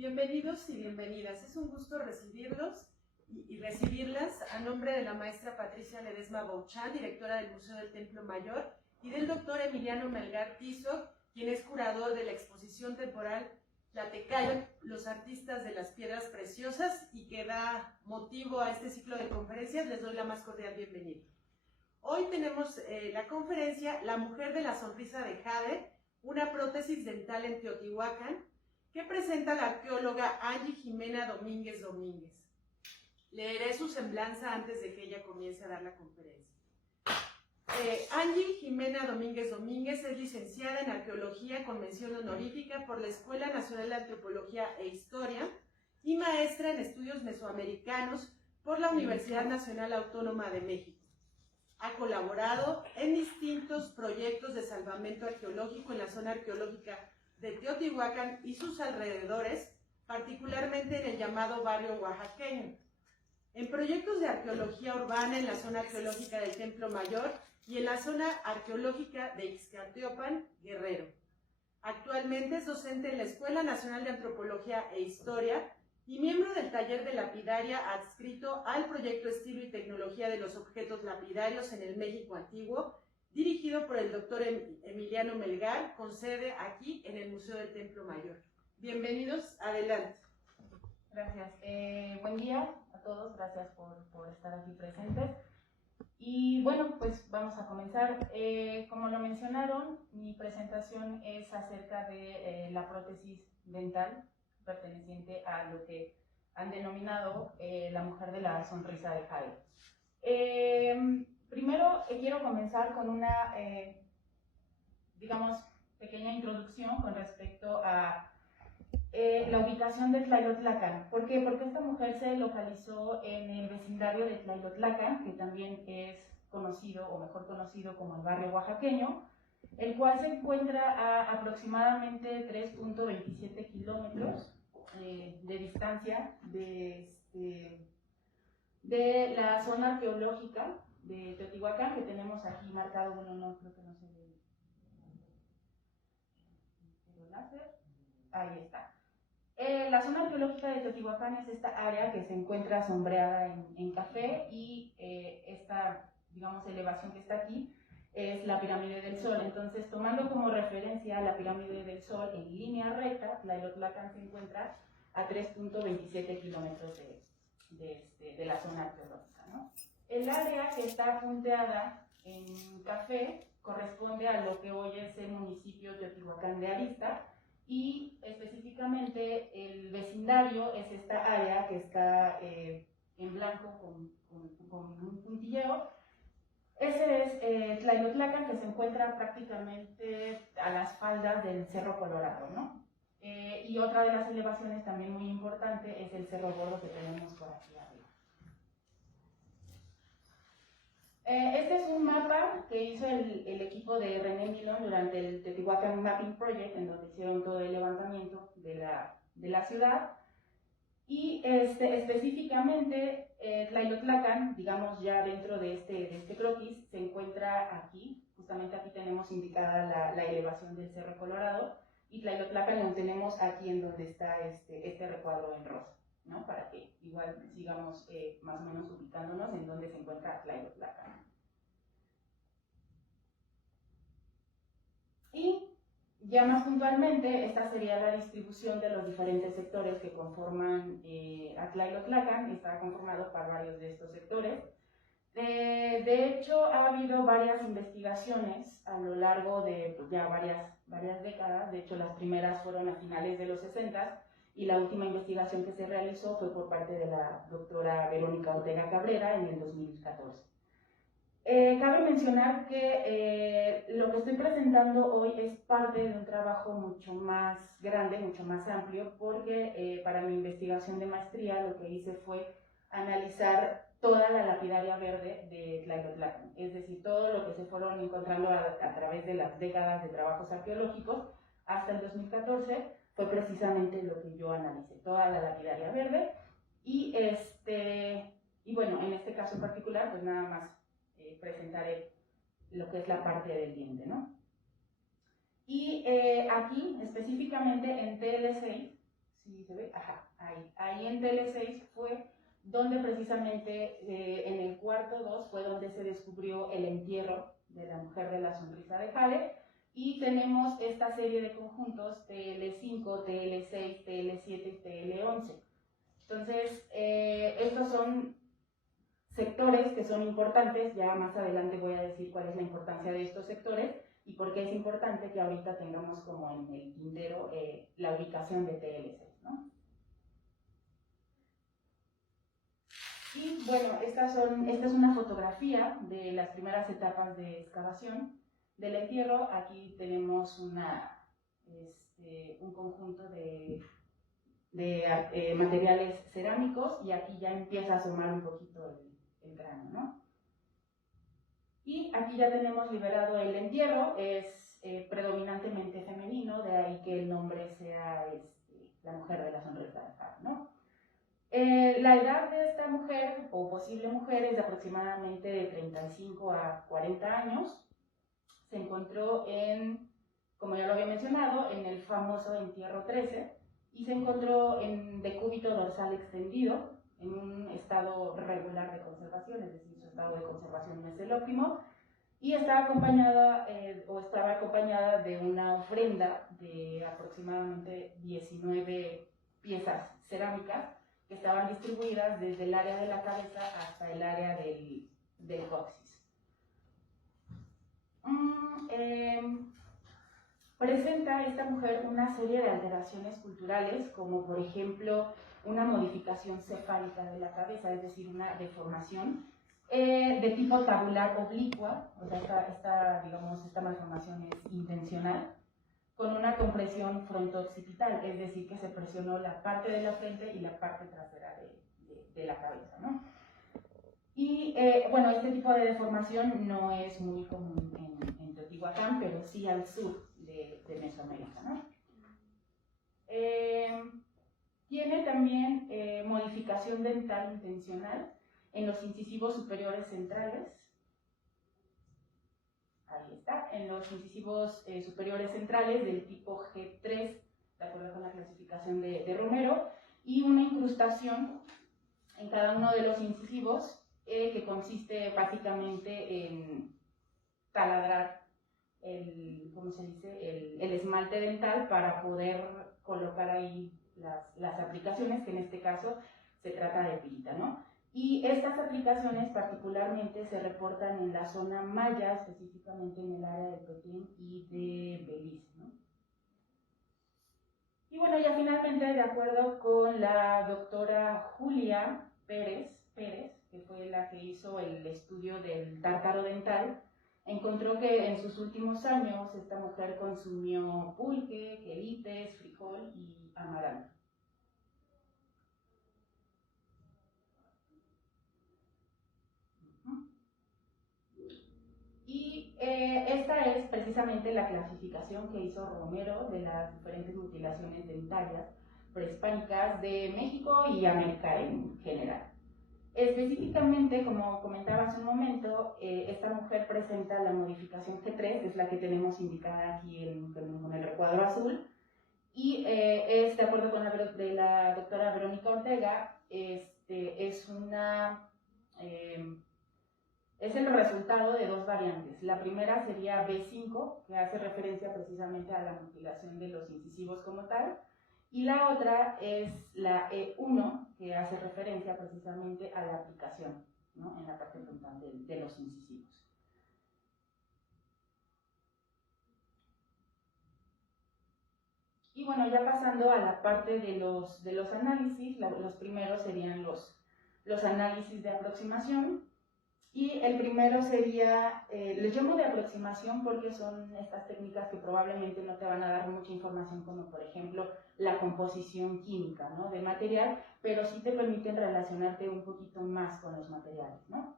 Bienvenidos y bienvenidas. Es un gusto recibirlos y recibirlas a nombre de la maestra Patricia Ledesma Bouchán, directora del Museo del Templo Mayor, y del doctor Emiliano Melgar Tizoc, quien es curador de la exposición temporal Tlatecayo, los artistas de las piedras preciosas, y que da motivo a este ciclo de conferencias. Les doy la más cordial bienvenida. Hoy tenemos la conferencia La mujer de la sonrisa de jade, una prótesis dental en Teotihuacán, que presenta la arqueóloga Angie Jimena Domínguez Domínguez. Leeré su semblanza antes de que ella comience a dar la conferencia. Angie Jimena Domínguez Domínguez es licenciada en Arqueología con mención honorífica por la Escuela Nacional de Antropología e Historia y maestra en Estudios Mesoamericanos por la Universidad Nacional Autónoma de México. Ha colaborado en distintos proyectos de salvamento arqueológico en la zona arqueológica de Teotihuacán y sus alrededores, particularmente en el llamado barrio oaxaqueño, en proyectos de arqueología urbana en la zona arqueológica del Templo Mayor y en la zona arqueológica de Ixcatiopan, Guerrero. Actualmente es docente en la Escuela Nacional de Antropología e Historia y miembro del taller de lapidaria adscrito al proyecto Estilo y Tecnología de los Objetos Lapidarios en el México Antiguo, dirigido por el doctor Emiliano Melgar, con sede aquí en el Museo del Templo Mayor. Bienvenidos, adelante. Gracias. Buen día a todos, gracias por estar aquí presentes. Y bueno, pues vamos a comenzar. Como lo mencionaron, mi presentación es acerca de la prótesis dental perteneciente a lo que han denominado la mujer de la sonrisa de jade. Primero quiero comenzar con una, digamos, pequeña introducción con respecto a la ubicación de Tlailotlacan. ¿Por qué? Porque esta mujer se localizó en el vecindario de Tlailotlacan, que también es conocido, o mejor conocido como el barrio oaxaqueño, el cual se encuentra a aproximadamente 3.27 kilómetros de distancia de la zona arqueológica de Teotihuacán, que tenemos aquí marcado. Bueno, no, creo que no se ve el láser. Ahí está. La zona arqueológica de Teotihuacán es esta área que se encuentra sombreada en café, y esta, digamos, elevación que está aquí es la pirámide del Sol. Entonces, tomando como referencia la pirámide del Sol en línea recta, Tlailotlacan se encuentra a 3.27 kilómetros de la zona arqueológica, ¿no? El área que está punteada en café corresponde a lo que hoy es el municipio Teotihuacán de Arista, y específicamente el vecindario es esta área que está en blanco con un puntilleo. Ese es Tlailotlacan, que se encuentra prácticamente a las faldas del Cerro Colorado, ¿no? Y otra de las elevaciones también muy importante es el Cerro Gordo, que tenemos por aquí arriba. Este es un mapa que hizo el equipo de René Milón durante el Teotihuacán Mapping Project, en donde hicieron todo el levantamiento de la ciudad. Y específicamente Tlailotlacan, digamos ya dentro de este croquis, se encuentra aquí. Justamente aquí tenemos indicada la elevación del Cerro Colorado, y Tlailotlacan lo tenemos aquí en donde está este recuadro en rosa, ¿no? Para que igual sigamos más o menos ubicándonos en donde se encuentra Tlailotlacan. Y ya más puntualmente, esta sería la distribución de los diferentes sectores que conforman a Tlailotlacan. Está conformado por varios de estos sectores. De hecho, ha habido varias investigaciones a lo largo de ya varias décadas. De hecho, las primeras fueron a finales de los 60, y la última investigación que se realizó fue por parte de la doctora Verónica Ortega Cabrera en el 2014. Cabe mencionar que lo que estoy presentando hoy es parte de un trabajo mucho más grande, mucho más amplio, porque para mi investigación de maestría lo que hice fue analizar toda la lapidaria verde de Tlailotlacan, es decir, todo lo que se fueron encontrando a través de las décadas de trabajos arqueológicos hasta el 2014, fue precisamente lo que yo analicé, toda la lapidaria verde. Y bueno, en este caso en particular, pues nada más presentaré lo que es la parte del diente, ¿no? Y aquí, específicamente en TL6, ¿sí se ve? Ajá, ahí en TL6 fue donde precisamente en el cuarto 2 fue donde se descubrió el entierro de la mujer de la sonrisa de Jade, y tenemos esta serie de conjuntos TL5, TL6, TL7 y TL11. Entonces, estos son sectores que son importantes. Ya más adelante voy a decir cuál es la importancia de estos sectores y por qué es importante que ahorita tengamos como en el tintero la ubicación de TL6, ¿no? Y bueno, esta es una fotografía de las primeras etapas de excavación del entierro. Aquí tenemos un conjunto de materiales cerámicos, y aquí ya empieza a asomar un poquito el cráneo, ¿no? Y aquí ya tenemos liberado el entierro. Es predominantemente femenino, de ahí que el nombre sea la mujer de la sonrisa de Jade, ¿no? La edad de esta mujer, o posible mujer, es de aproximadamente de 35 a 40 años. Se encontró como ya lo había mencionado, en el famoso entierro 13, y se encontró en decúbito dorsal extendido, en un estado regular de conservación, es decir, su estado de conservación no es el óptimo, y estaba acompañada de una ofrenda de aproximadamente 19 piezas cerámicas que estaban distribuidas desde el área de la cabeza hasta el área del coxis. Presenta esta mujer una serie de alteraciones culturales, como por ejemplo una modificación cefálica de la cabeza, es decir, una deformación de tipo tabular oblicua. O sea, esta malformación es intencional, con una compresión fronto-occipital, es decir, que se presionó la parte de la frente y la parte trasera de la cabeza, ¿no? Y bueno, este tipo de deformación no es muy común en Teotihuacán, pero sí al sur de Mesoamérica, ¿no? Tiene también modificación dental intencional en los incisivos superiores centrales. Ahí está, en los incisivos superiores centrales del tipo G3, de acuerdo con la clasificación de Romero, y una incrustación en cada uno de los incisivos que consiste básicamente en taladrar ¿cómo se dice? El esmalte dental para poder colocar ahí las aplicaciones, que en este caso se trata de pirita, ¿no? Y estas aplicaciones particularmente se reportan en la zona maya, específicamente en el área de Petén y de Belice, ¿no? Y bueno, ya finalmente, de acuerdo con la doctora Julia Pérez, que fue la que hizo el estudio del tártaro dental, encontró que en sus últimos años esta mujer consumió pulque, quelites, frijol y amaranto. Y esta es precisamente la clasificación que hizo Romero de las diferentes mutilaciones dentarias prehispánicas de México y América en general. Específicamente, como comentaba hace un momento, esta mujer presenta la modificación G3, que es la que tenemos indicada aquí con el recuadro azul, y es, de acuerdo con la doctora Verónica Ortega, es el resultado de dos variantes. La primera sería B5, que hace referencia precisamente a la mutilación de los incisivos como tal, y la otra es la E1, que hace referencia precisamente a la aplicación, ¿no?, en la parte frontal de los incisivos. Y bueno, ya pasando a la parte de los análisis, los primeros serían los análisis de aproximación. Y el primero sería, les llamo de aproximación porque son estas técnicas que probablemente no te van a dar mucha información, como por ejemplo la composición química, ¿no?, de material, pero sí te permiten relacionarte un poquito más con los materiales, ¿no?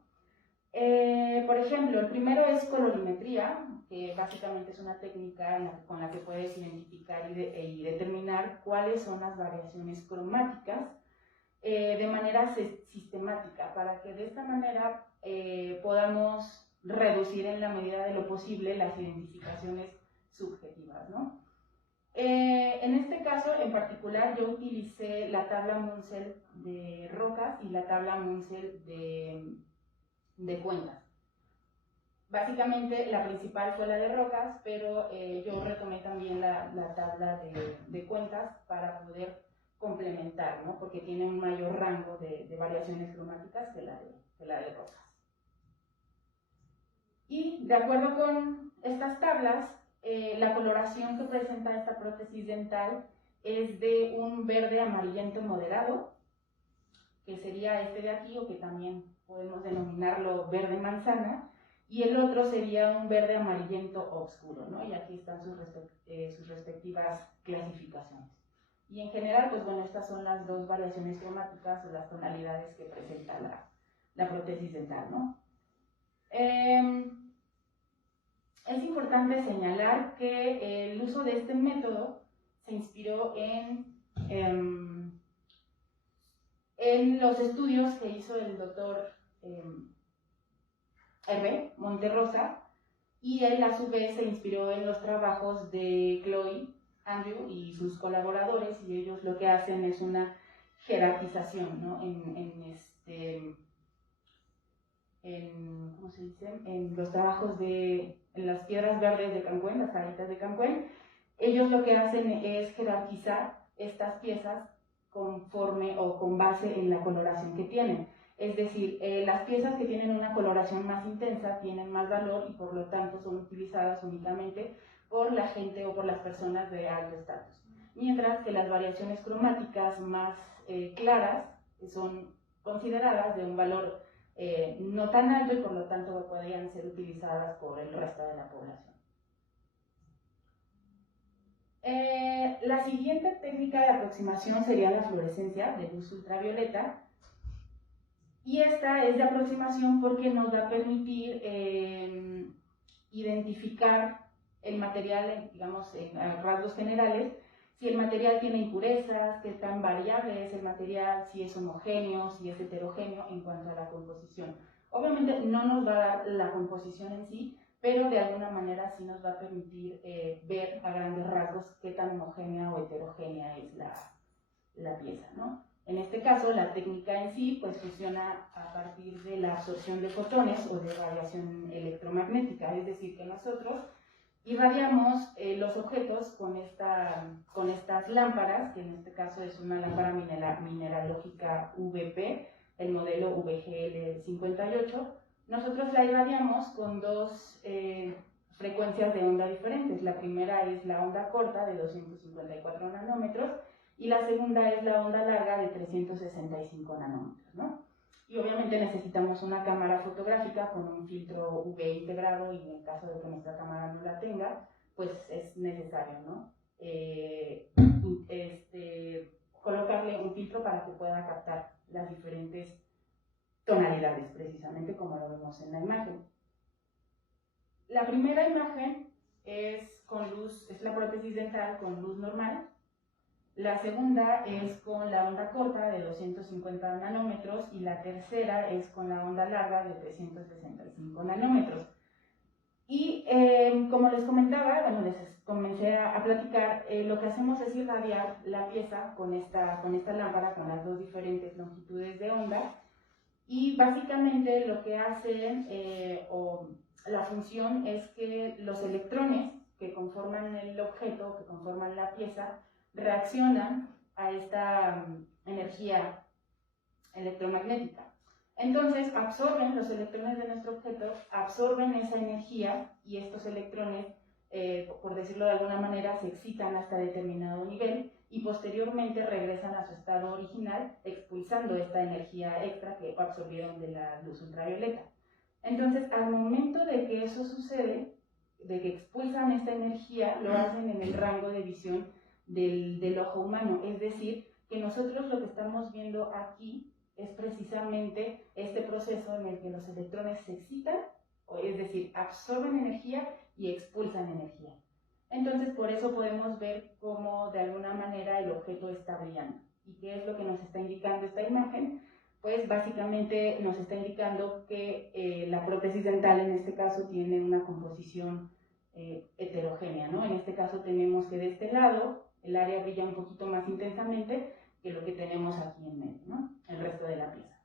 Por ejemplo, el primero es colorimetría, que básicamente es una técnica con la que puedes identificar y determinar cuáles son las variaciones cromáticas de manera sistemática, para que de esta manera podamos reducir en la medida de lo posible las identificaciones subjetivas, ¿no? En este caso en particular yo utilicé la tabla Munsell de rocas y la tabla Munsell de cuencas. Básicamente la principal fue la de rocas, pero yo retomé también la tabla de cuencas para poder complementar, ¿no? Porque tiene un mayor rango de variaciones cromáticas que la de rocas. Y de acuerdo con estas tablas, la coloración que presenta esta prótesis dental es de un verde amarillento moderado, que sería este de aquí, o que también podemos denominarlo verde manzana, y el otro sería un verde amarillento oscuro, ¿no? Y aquí están sus respectivas clasificaciones. Y en general, pues bueno, estas son las dos variaciones cromáticas o las tonalidades que presenta la prótesis dental, ¿no? Es importante señalar que el uso de este método se inspiró en los estudios que hizo el doctor R. Monterrosa, y él a su vez se inspiró en los trabajos de Chloe, Andrew y sus colaboradores, y ellos lo que hacen es una jerarquización, ¿no? ¿Cómo se dice? En los trabajos en las piedras verdes de Cancún, las caritas de Cancún, ellos lo que hacen es jerarquizar estas piezas conforme o con base en la coloración que tienen. Es decir, las piezas que tienen una coloración más intensa tienen más valor y por lo tanto son utilizadas únicamente por la gente o por las personas de alto estatus. Mientras que las variaciones cromáticas más claras son consideradas de un valor no tan alto y por lo tanto podrían ser utilizadas por el resto de la población. La siguiente técnica de aproximación sería la fluorescencia de luz ultravioleta, y esta es de aproximación porque nos va a permitir identificar el material, digamos, en rasgos generales, si el material tiene impurezas, qué tan variable es el material, si es homogéneo, si es heterogéneo en cuanto a la composición. Obviamente no nos va a dar la composición en sí, pero de alguna manera sí nos va a permitir ver a grandes rasgos qué tan homogénea o heterogénea es la pieza, ¿no? En este caso, la técnica en sí pues funciona a partir de la absorción de fotones o de radiación electromagnética, es decir, que nosotros irradiamos los objetos con estas lámparas, que en este caso es una lámpara mineralógica VP, el modelo VGL58. Nosotros la irradiamos con dos frecuencias de onda diferentes. La primera es la onda corta de 254 nanómetros y la segunda es la onda larga de 365 nanómetros, ¿no? Y obviamente necesitamos una cámara fotográfica con un filtro UV integrado, y en el caso de que nuestra cámara no la tenga, pues es necesario, ¿no? Colocarle un filtro para que pueda captar las diferentes tonalidades, precisamente como lo vemos en la imagen. La primera imagen es con luz, es la prótesis dental con luz normal. La segunda es con la onda corta de 250 nanómetros y la tercera es con la onda larga de 365 nanómetros. Y como les comentaba, bueno, les comencé a platicar, lo que hacemos es irradiar la pieza con esta lámpara con las dos diferentes longitudes de onda, y básicamente lo que hacen, o la función es que los electrones que conforman el objeto, que conforman la pieza, reaccionan a esta energía electromagnética. Entonces absorben los electrones de nuestro objeto, absorben esa energía, y estos electrones, por decirlo de alguna manera, se excitan hasta determinado nivel y posteriormente regresan a su estado original, expulsando esta energía extra que absorbieron de la luz ultravioleta. Entonces, al momento de que eso sucede, de que expulsan esta energía, lo hacen en el rango de visión del ojo humano, es decir, que nosotros lo que estamos viendo aquí es precisamente este proceso en el que los electrones se excitan, es decir, absorben energía y expulsan energía. Entonces, por eso podemos ver cómo de alguna manera el objeto está brillando. ¿Y qué es lo que nos está indicando esta imagen? Pues básicamente nos está indicando que la prótesis dental en este caso tiene una composición heterogénea, ¿no? En este caso tenemos que de este lado el área brilla un poquito más intensamente que lo que tenemos aquí en medio, ¿no? El resto de la pieza.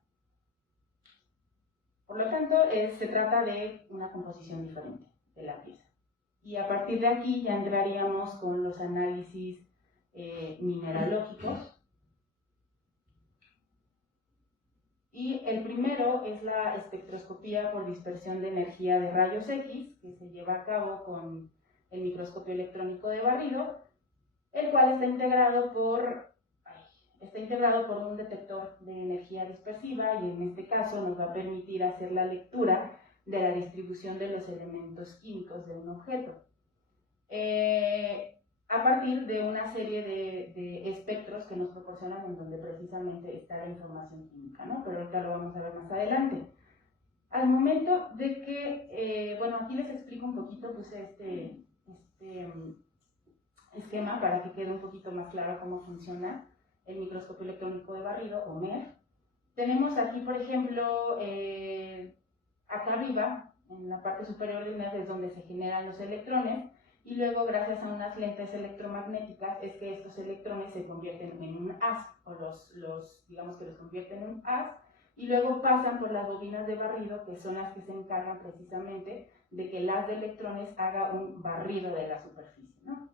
Por lo tanto, se trata de una composición diferente de la pieza. Y a partir de aquí ya entraríamos con los análisis mineralógicos. Y el primero es la espectroscopía por dispersión de energía de rayos X, que se lleva a cabo con el microscopio electrónico de barrido, el cual está integrado por un detector de energía dispersiva y en este caso nos va a permitir hacer la lectura de la distribución de los elementos químicos de un objeto. A partir de una serie de espectros que nos proporcionan en donde precisamente está la información química, ¿no? Pero ahorita lo vamos a ver más adelante. Al momento de que, bueno, aquí les explico un poquito, puse este esquema para que quede un poquito más claro cómo funciona el microscopio electrónico de barrido, o MER. Tenemos aquí, por ejemplo, acá arriba, en la parte superior del MER es donde se generan los electrones, y luego gracias a unas lentes electromagnéticas es que estos electrones se convierten en un haz, o digamos que los convierten en un haz, y luego pasan por las bobinas de barrido, que son las que se encargan precisamente de que el haz de electrones haga un barrido de la superficie, ¿no?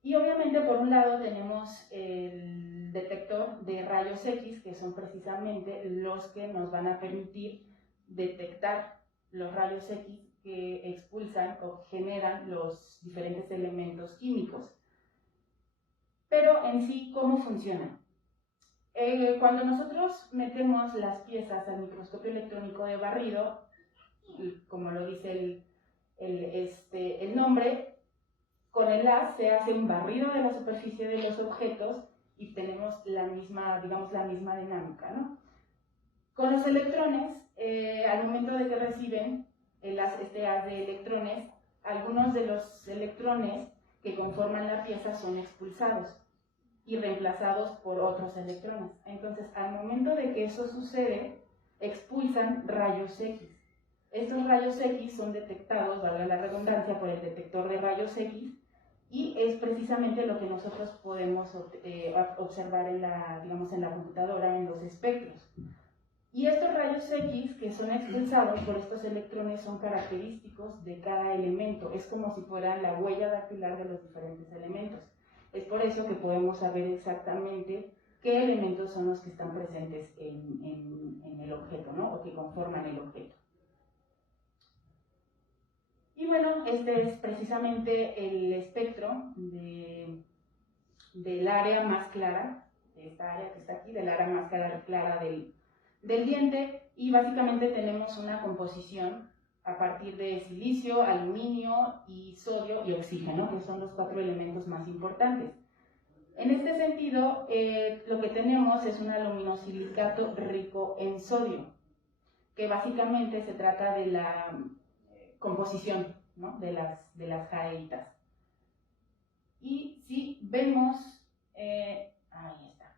Y obviamente por un lado tenemos el detector de rayos X, que son precisamente los que nos van a permitir detectar los rayos X que expulsan o generan los diferentes elementos químicos. Pero en sí, ¿cómo funciona? Cuando nosotros metemos las piezas al microscopio electrónico de barrido, como lo dice el nombre, con el haz se hace un barrido de la superficie de los objetos y tenemos la misma, digamos, la misma dinámica, ¿no? Con los electrones, al momento de que reciben este haz de electrones, algunos de los electrones que conforman la pieza son expulsados y reemplazados por otros electrones. Entonces, al momento de que eso sucede, expulsan rayos X. Estos rayos X son detectados, valga la redundancia, por el detector de rayos X, y es precisamente lo que nosotros podemos observar en la computadora, en los espectros. Y estos rayos X que son expulsados por estos electrones son característicos de cada elemento. Es como si fuera la huella dactilar de los diferentes elementos. Es por eso que podemos saber exactamente qué elementos son los que están presentes en el objeto, ¿no? O que conforman el objeto. Y bueno, este es precisamente el espectro del área más clara, de esta área que está aquí, del área más clara del diente, y básicamente tenemos una composición a partir de silicio, aluminio y sodio y oxígeno, que son los 4 elementos más importantes. En este sentido, lo que tenemos es un aluminosilicato rico en sodio, que básicamente se trata de la composición, ¿no? de las jadeitas. Y si vemos, ahí está.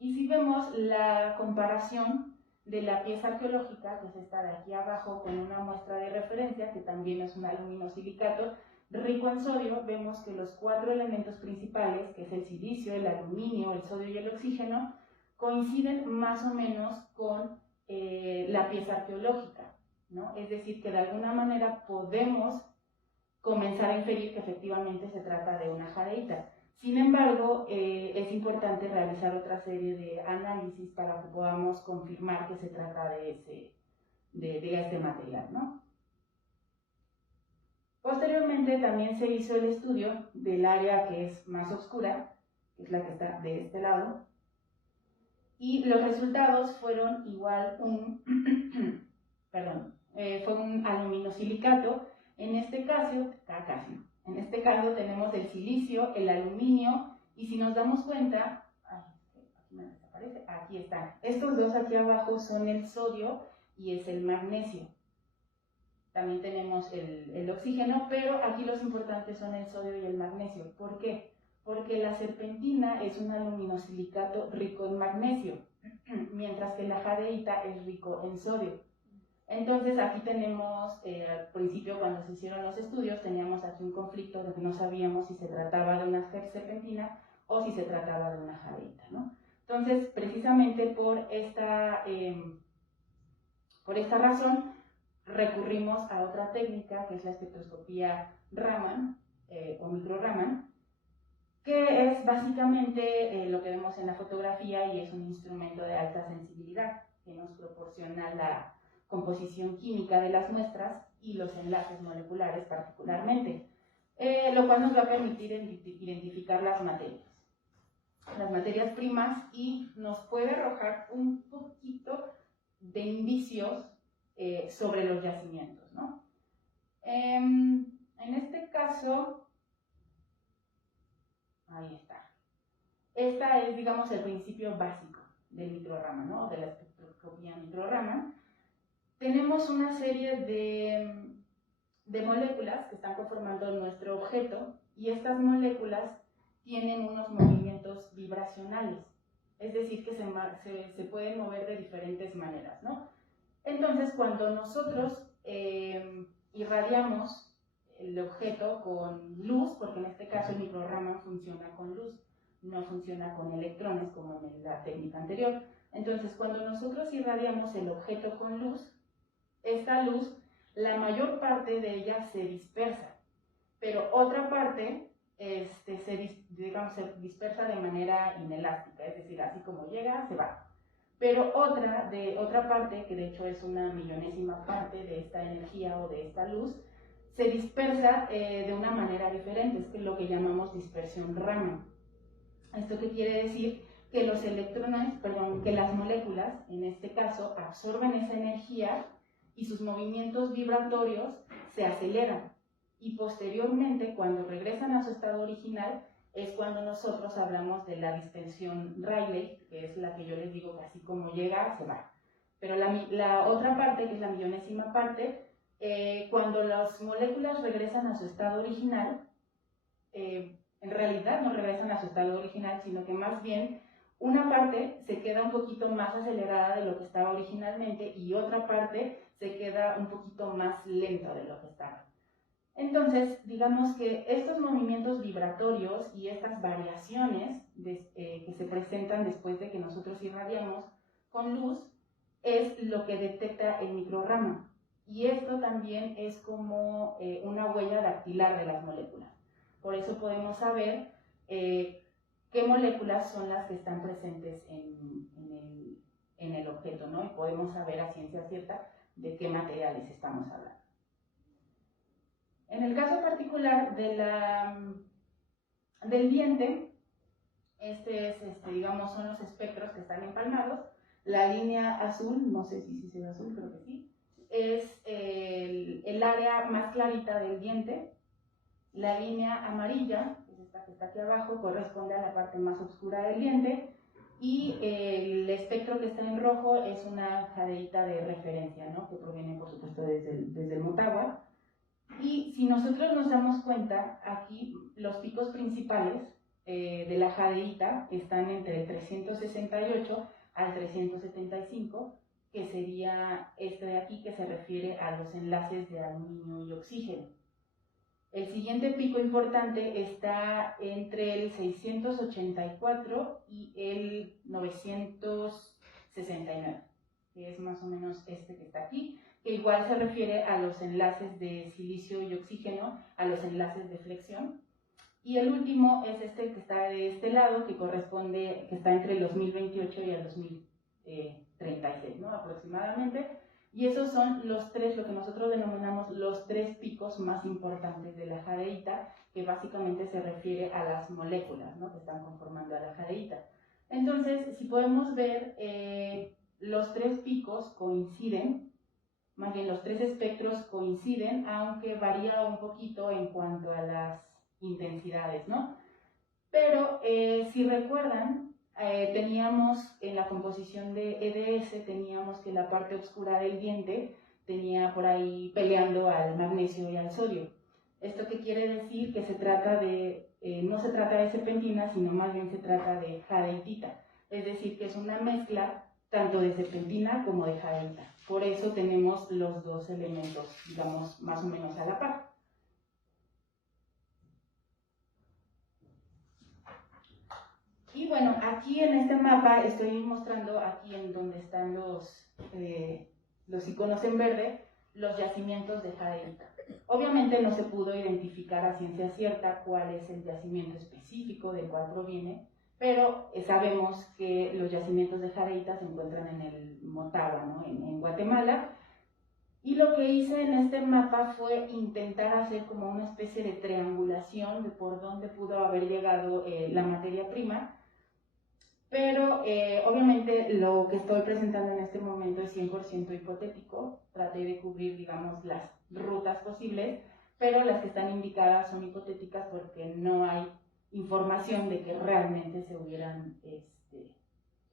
Y si vemos la comparación de la pieza arqueológica, que es esta de aquí abajo, con una muestra de referencia, que también es un aluminosilicato rico en sodio, vemos que los 4 elementos principales, que es el silicio, el aluminio, el sodio y el oxígeno, coinciden más o menos con la pieza arqueológica, ¿no? Es decir, que de alguna manera podemos comenzar a inferir que efectivamente se trata de una jadeita. Sin embargo, es importante realizar otra serie de análisis para que podamos confirmar que se trata de este material, ¿no? Posteriormente también se hizo el estudio del área que es más oscura, que es la que está de este lado, y los resultados fueron igual fue un aluminosilicato. En este caso tenemos el silicio, el aluminio, y si nos damos cuenta, aquí me desaparece, aquí están. Estos dos aquí abajo son el sodio y es el magnesio. También tenemos el oxígeno, pero aquí los importantes son el sodio y el magnesio. ¿Por qué? Porque la serpentina es un aluminosilicato rico en magnesio, mientras que la jadeita es rico en sodio. Entonces aquí tenemos, al principio cuando se hicieron los estudios, teníamos aquí un conflicto de que no sabíamos si se trataba de una serpentina o si se trataba de una jadeita, ¿no? Entonces, precisamente por esta razón, recurrimos a otra técnica que es la espectroscopía Raman o micro-Raman, que es básicamente lo que vemos en la fotografía y es un instrumento de alta sensibilidad que nos proporciona la composición química de las muestras y los enlaces moleculares particularmente, lo cual nos va a permitir identificar las materias primas y nos puede arrojar un poquito de indicios sobre los yacimientos, ¿no? En este caso, ahí está. Esta es, digamos, el principio básico del micro-Raman, ¿no? De la espectroscopía micro-Raman. Tenemos una serie de moléculas que están conformando nuestro objeto y estas moléculas tienen unos movimientos vibracionales, es decir, que se pueden mover de diferentes maneras, ¿no? Entonces, cuando nosotros irradiamos el objeto con luz, porque en este caso el micro-Raman funciona con luz, no funciona con electrones como en la técnica anterior. Entonces, cuando nosotros irradiamos el objeto con luz, esta luz, la mayor parte de ella se dispersa, pero otra parte se dispersa de manera inelástica, es decir, así como llega, se va. Pero otra parte, que de hecho es una millonésima parte de esta energía o de esta luz, se dispersa de una manera diferente, es lo que llamamos dispersión Raman. ¿Esto qué quiere decir? Que los electrones, que las moléculas, en este caso, absorben esa energía y sus movimientos vibratorios se aceleran. Y posteriormente, cuando regresan a su estado original, es cuando nosotros hablamos de la dispersión Rayleigh, que es la que yo les digo que así como llega, se va. Pero la otra parte, que es la millonésima parte, cuando las moléculas regresan a su estado original, en realidad no regresan a su estado original, sino que más bien una parte se queda un poquito más acelerada de lo que estaba originalmente y otra parte se queda un poquito más lenta de lo que estaba. Entonces, digamos que estos movimientos vibratorios y estas variaciones que se presentan después de que nosotros irradiamos con luz es lo que detecta el micro-Raman. Y esto también es como una huella dactilar de las moléculas. Por eso podemos saber qué moléculas son las que están presentes en el objeto, ¿no? Y podemos saber a ciencia cierta de qué materiales estamos hablando. En el caso particular del diente, digamos, son los espectros que están empalmados. La línea azul, no sé si se ve azul, creo que sí, es el área más clarita del diente. La línea amarilla, que es esta que está aquí abajo, corresponde a la parte más oscura del diente. Y el espectro que está en rojo es una jadeíta de referencia, ¿no? Que proviene, por supuesto, desde el Motagua. Y si nosotros nos damos cuenta, aquí los picos principales de la jadeíta están entre el 368 al 375, que sería este de aquí, que se refiere a los enlaces de aluminio y oxígeno. El siguiente pico importante está entre el 684 y el 969, que es más o menos este que está aquí, que igual se refiere a los enlaces de silicio y oxígeno, a los enlaces de flexión. Y el último es este que está de este lado, que está entre el 2028 y el 2036, ¿no? Aproximadamente. Y esos son los tres, lo que nosotros denominamos los tres picos más importantes de la jadeíta, que básicamente se refiere a las moléculas, ¿no? Que están conformando a la jadeíta. Entonces, si podemos ver, los tres picos coinciden, más bien los tres espectros coinciden, aunque varía un poquito en cuanto a las intensidades, ¿no? Pero si recuerdan, teníamos en la composición de EDS, teníamos que la parte oscura del diente tenía por ahí peleando al magnesio y al sodio. ¿Esto qué quiere decir? Que se trata no se trata de serpentina, sino más bien se trata de jadeitita. Es decir, que es una mezcla tanto de serpentina como de jadeita. Por eso tenemos los dos elementos, digamos, más o menos a la par. Y bueno, aquí en este mapa estoy mostrando, aquí en donde están los iconos en verde, los yacimientos de jadeita. Obviamente no se pudo identificar a ciencia cierta cuál es el yacimiento específico del cual proviene, pero sabemos que los yacimientos de jadeita se encuentran en el Motagua, ¿no? en Guatemala. Y lo que hice en este mapa fue intentar hacer como una especie de triangulación de por dónde pudo haber llegado la materia prima. Pero obviamente lo que estoy presentando en este momento es 100% hipotético. Traté de cubrir, digamos, las rutas posibles, pero las que están indicadas son hipotéticas porque no hay información de que realmente se hubieran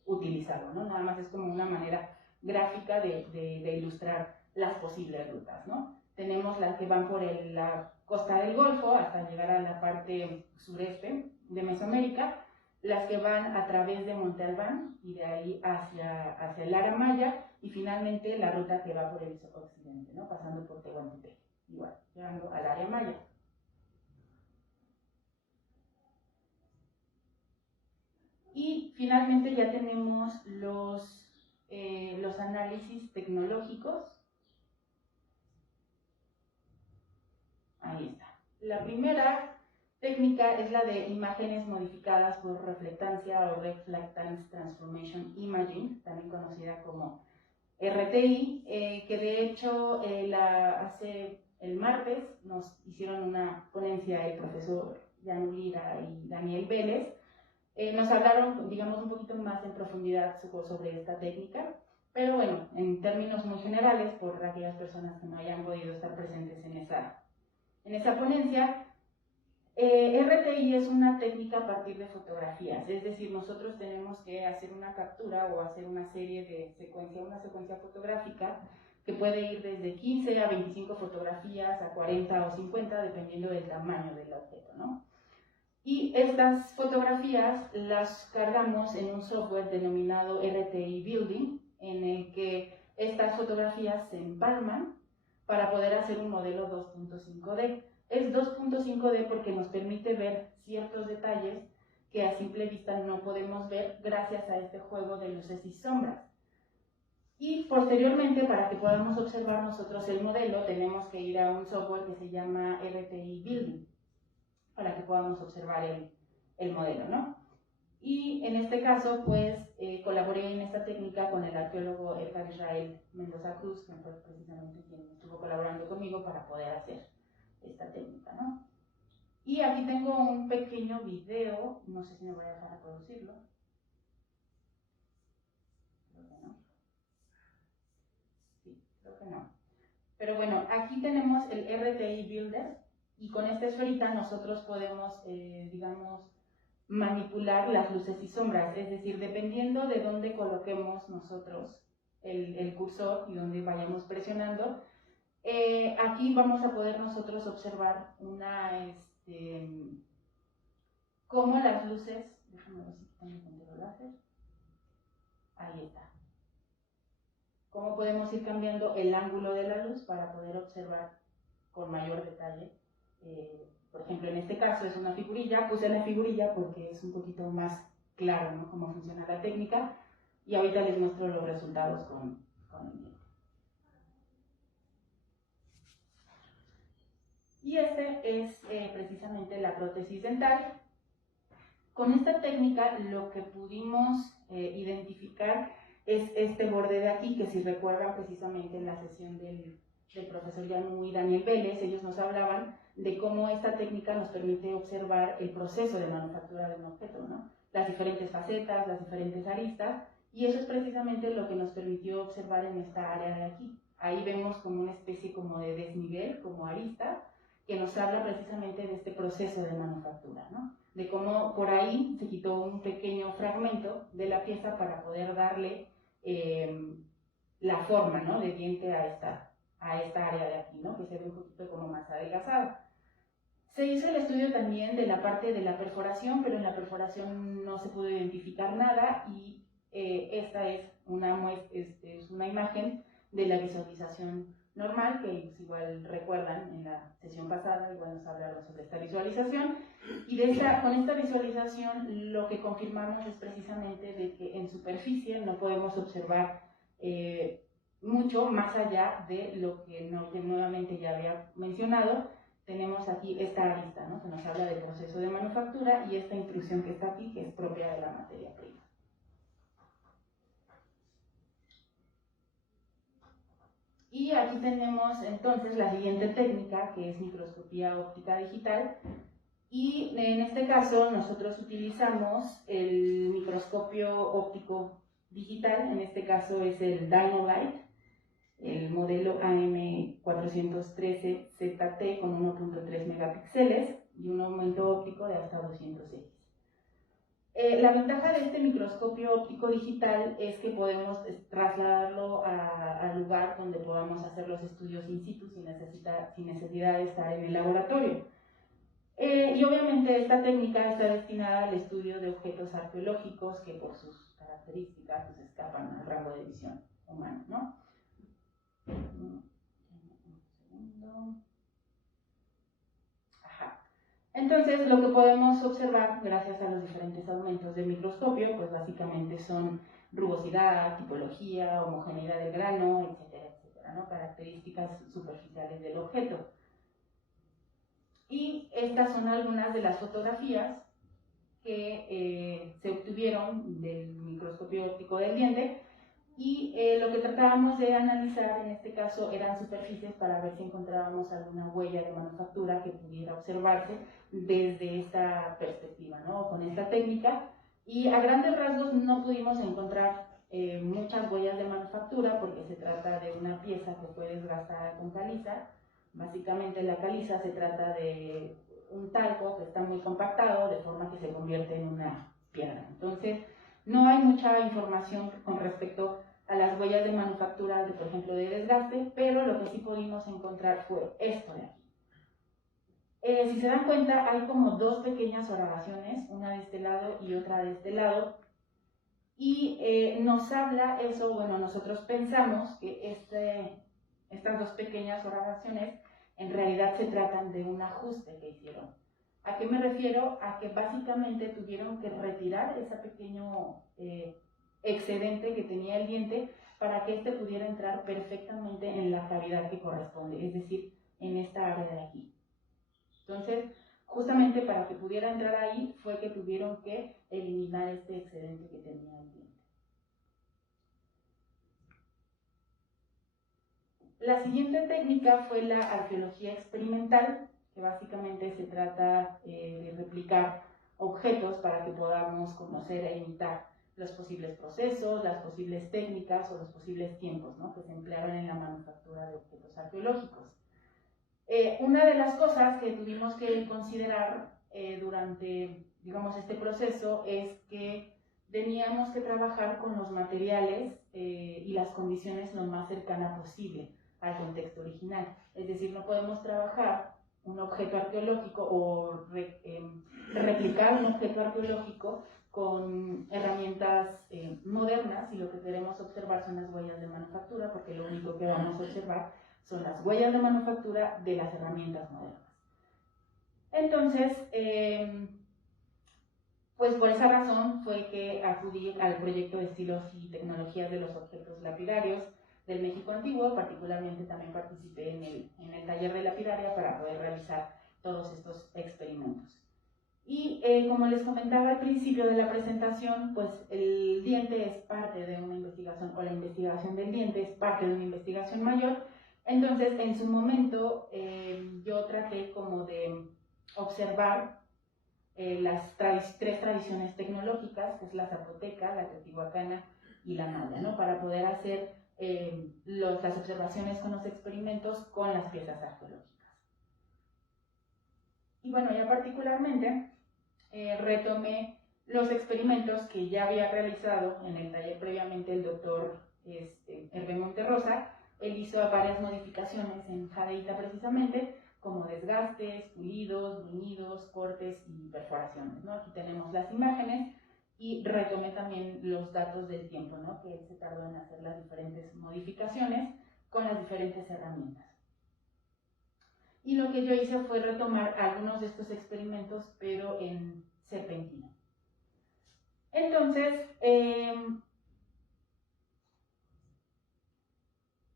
utilizado, ¿no? Nada más es como una manera gráfica de ilustrar las posibles rutas, ¿no? Tenemos las que van por la costa del Golfo hasta llegar a la parte sureste de Mesoamérica, las que van a través de Monte Albán y de ahí hacia el Ara Maya, y finalmente la ruta que va por el occidente, ¿no? Pasando por Tehuantepec, igual, llegando al Área Maya. Y finalmente ya tenemos los análisis tecnológicos. Ahí está. La primera técnica es la de imágenes modificadas por reflectancia o Reflectance Transformation Imaging, también conocida como RTI, que de hecho hace el martes nos hicieron una ponencia el profesor Jan Lira y Daniel Vélez. Nos hablaron, digamos, un poquito más en profundidad sobre esta técnica, pero bueno, en términos muy generales, por aquellas personas que no hayan podido estar presentes en esa ponencia, RTI es una técnica a partir de fotografías, es decir, nosotros tenemos que hacer una captura o hacer una serie de una secuencia fotográfica que puede ir desde 15 a 25 fotografías, a 40 o 50, dependiendo del tamaño del objeto, ¿no? Y estas fotografías las cargamos en un software denominado RTI Building, en el que estas fotografías se empalman para poder hacer un modelo 2.5D. Es 2.5D porque nos permite ver ciertos detalles que a simple vista no podemos ver gracias a este juego de luces y sombras. Y posteriormente, para que podamos observar nosotros el modelo, tenemos que ir a un software que se llama RTI Building, para que podamos observar el modelo, ¿no? Y en este caso, pues, colaboré en esta técnica con el arqueólogo Edgar Israel Mendoza Cruz, que fue precisamente quien estuvo colaborando conmigo para poder hacer esta técnica, ¿no? Y aquí tengo un pequeño video, no sé si me voy a dejar reproducirlo. Creo que no. Sí, creo que no. Pero bueno, aquí tenemos el RTI Builder, y con esta esferita nosotros podemos, digamos, manipular las luces y sombras, es decir, dependiendo de dónde coloquemos nosotros el cursor y dónde vayamos presionando, aquí vamos a poder nosotros observar cómo las luces, déjame ver si tengo control láser, ahí está, cómo podemos ir cambiando el ángulo de la luz para poder observar con mayor detalle. Por ejemplo, en este caso es una figurilla, puse la figurilla porque es un poquito más claro, ¿no?, cómo funciona la técnica, y ahorita les muestro los resultados con el video. Y este es precisamente la prótesis dental. Con esta técnica lo que pudimos identificar es este borde de aquí, que si recuerdan precisamente en la sesión del profesor Yanu y Daniel Vélez, ellos nos hablaban de cómo esta técnica nos permite observar el proceso de manufactura de un objeto, ¿no? Las diferentes facetas, las diferentes aristas, y eso es precisamente lo que nos permitió observar en esta área de aquí. Ahí vemos como una especie como de desnivel, como arista, que nos habla precisamente de este proceso de manufactura, ¿no? De cómo por ahí se quitó un pequeño fragmento de la pieza para poder darle la forma, ¿no?, de diente a esta área de aquí, ¿no?, que se ve un poquito como más adelgazada. Se hizo el estudio también de la parte de la perforación, pero en la perforación no se pudo identificar nada, y esta es una imagen de la visualización normal, que igual recuerdan en la sesión pasada, igual nos hablaron sobre esta visualización, y con esta visualización lo que confirmamos es precisamente de que en superficie no podemos observar mucho más allá de lo que nuevamente ya había mencionado. Tenemos aquí esta arista, ¿no?, que nos habla del proceso de manufactura, y esta intrusión que está aquí, que es propia de la materia prima. Y aquí tenemos entonces la siguiente técnica, que es microscopía óptica digital, y en este caso nosotros utilizamos el microscopio óptico digital. En este caso es el Dynolight, el modelo AM413ZT con 1.3 megapíxeles y un aumento óptico de hasta 200x. La ventaja de este microscopio óptico digital es que podemos trasladarlo al lugar donde podamos hacer los estudios in situ sin necesidad de estar en el laboratorio. Y obviamente esta técnica está destinada al estudio de objetos arqueológicos que por sus características pues, escapan al rango de visión humano, ¿no? Entonces, lo que podemos observar gracias a los diferentes aumentos del microscopio, pues básicamente son rugosidad, tipología, homogeneidad del grano, etcétera, etcétera, ¿no?, características superficiales del objeto. Y estas son algunas de las fotografías que se obtuvieron del microscopio óptico del diente, y lo que tratábamos de analizar en este caso eran superficies para ver si encontrábamos alguna huella de manufactura que pudiera observarse desde esta perspectiva, ¿no?, con esta técnica. Y a grandes rasgos no pudimos encontrar muchas huellas de manufactura, porque se trata de una pieza que fue desgastada con caliza. Básicamente la caliza se trata de un talco que está muy compactado, de forma que se convierte en una piedra. Entonces, no hay mucha información con respecto a las huellas de manufactura, por ejemplo, de desgaste, pero lo que sí pudimos encontrar fue esto de aquí. Si se dan cuenta, hay como dos pequeñas horagaciones, una de este lado y otra de este lado, y nos habla eso, bueno, nosotros pensamos que estas dos pequeñas horagaciones en realidad se tratan de un ajuste que hicieron. ¿A qué me refiero? A que básicamente tuvieron que retirar ese pequeño excedente que tenía el diente para que éste pudiera entrar perfectamente en la cavidad que corresponde, es decir, en esta área de aquí. Entonces, justamente para que pudiera entrar ahí fue que tuvieron que eliminar este excedente que tenía el diente. La siguiente técnica fue la arqueología experimental, que básicamente se trata de replicar objetos para que podamos conocer e imitar los posibles procesos, las posibles técnicas o los posibles tiempos, ¿no?, que se emplearon en la manufactura de objetos arqueológicos. Una de las cosas que tuvimos que considerar durante, digamos, este proceso es que teníamos que trabajar con los materiales y las condiciones lo más cercana posible al contexto original. Es decir, no podemos trabajar un objeto arqueológico o replicar un objeto arqueológico con herramientas modernas, y lo que queremos observar son las huellas de manufactura, porque lo único que vamos a observar son las huellas de manufactura de las herramientas modernas. Entonces, pues por esa razón fue que acudí al proyecto de estilos y tecnologías de los objetos lapidarios del México Antiguo. Particularmente también participé en el taller de lapidaria para poder realizar todos estos experimentos. Y como les comentaba al principio de la presentación, pues el diente es parte de una investigación, o la investigación del diente es parte de una investigación mayor. Entonces, en su momento, yo traté como de observar las tres tradiciones tecnológicas, que es la zapoteca, la teotihuacana y la maya, ¿no?, para poder hacer las observaciones con los experimentos con las piezas arqueológicas. Y bueno, ya particularmente retomé los experimentos que ya había realizado en el taller previamente el doctor Hervé Monterrosa. Él hizo varias modificaciones en jadeíta precisamente, como desgastes, pulidos, bruñidos, cortes y perforaciones, ¿no? Aquí tenemos las imágenes. y retomé también los datos del tiempo, ¿no? Que se tardó en hacer las diferentes modificaciones con las diferentes herramientas. Y lo que yo hice fue retomar algunos de estos experimentos, pero en serpentina. Entonces,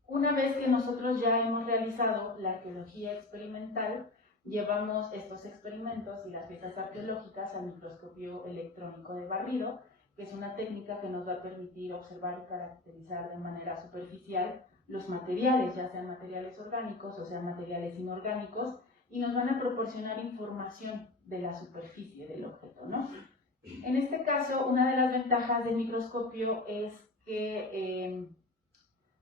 una vez que nosotros ya hemos realizado la arqueología experimental, llevamos estos experimentos y las piezas arqueológicas al microscopio electrónico de barrido, que es una técnica que nos va a permitir observar y caracterizar de manera superficial los materiales, ya sean materiales orgánicos o sean materiales inorgánicos, y nos van a proporcionar información de la superficie del objeto, ¿no? En este caso, una de las ventajas del microscopio es que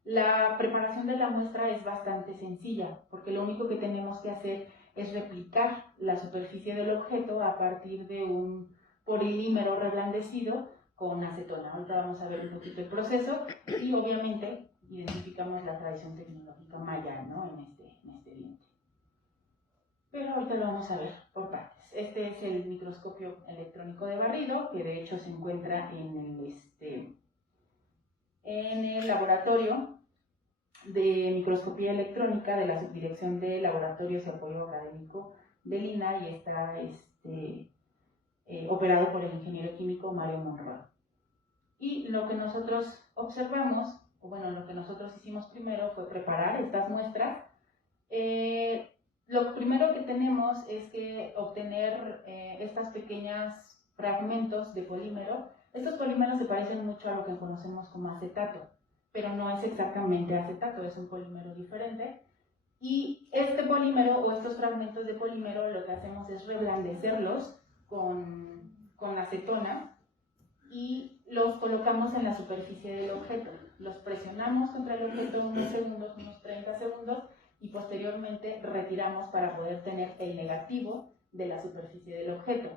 la preparación de la muestra es bastante sencilla, porque lo único que tenemos que hacer es replicar la superficie del objeto a partir de un polímero reblandecido con acetona. Ahorita vamos a ver un poquito el proceso y obviamente identificamos la tradición tecnológica maya, ¿no? en este diente. Pero ahorita lo vamos a ver por partes. Este es el microscopio electrónico de barrido, que de hecho se encuentra en el laboratorio de microscopía electrónica de la Subdirección de Laboratorios y Apoyo Académico del INAH y está operado por el ingeniero químico Mario Monroy. Y lo que nosotros observamos, o bueno, lo que nosotros hicimos primero fue preparar estas muestras. Lo primero que tenemos es que obtener estas pequeños fragmentos de polímero. Estos polímeros se parecen mucho a lo que conocemos como acetato, pero no es exactamente acetato, es un polímero diferente. Y este polímero o estos fragmentos de polímero lo que hacemos es reblandecerlos con acetona y los colocamos en la superficie del objeto. Los presionamos contra el objeto unos segundos, unos 30 segundos, y posteriormente retiramos para poder tener el negativo de la superficie del objeto.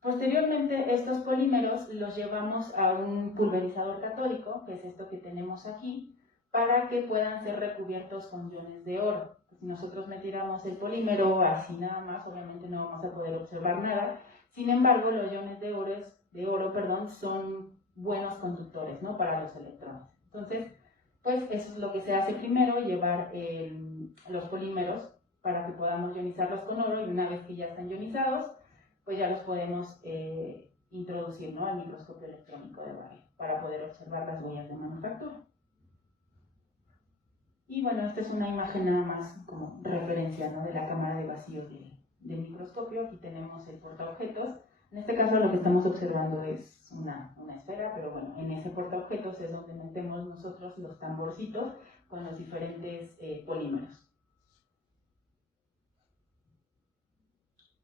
Posteriormente, estos polímeros los llevamos a un pulverizador catódico, que es esto que tenemos aquí, para que puedan ser recubiertos con iones de oro. Si nosotros retiramos el polímero así nada más, obviamente no vamos a poder observar nada. Sin embargo, los iones de oro, son buenos conductores, ¿no? Para los electrones. Entonces, pues eso es lo que se hace primero, llevar los polímeros para que podamos ionizarlos con oro, y una vez que ya están ionizados, pues ya los podemos introducir, ¿no? Al microscopio electrónico de barrido para poder observar las huellas de manufactura. Y bueno, esta es una imagen nada más como referencia, ¿no? De la cámara de vacío del microscopio. Aquí tenemos el portaobjetos. En este caso lo que estamos observando es una esfera, pero bueno, en ese portaobjetos es donde metemos nosotros los tamborcitos con los diferentes polímeros.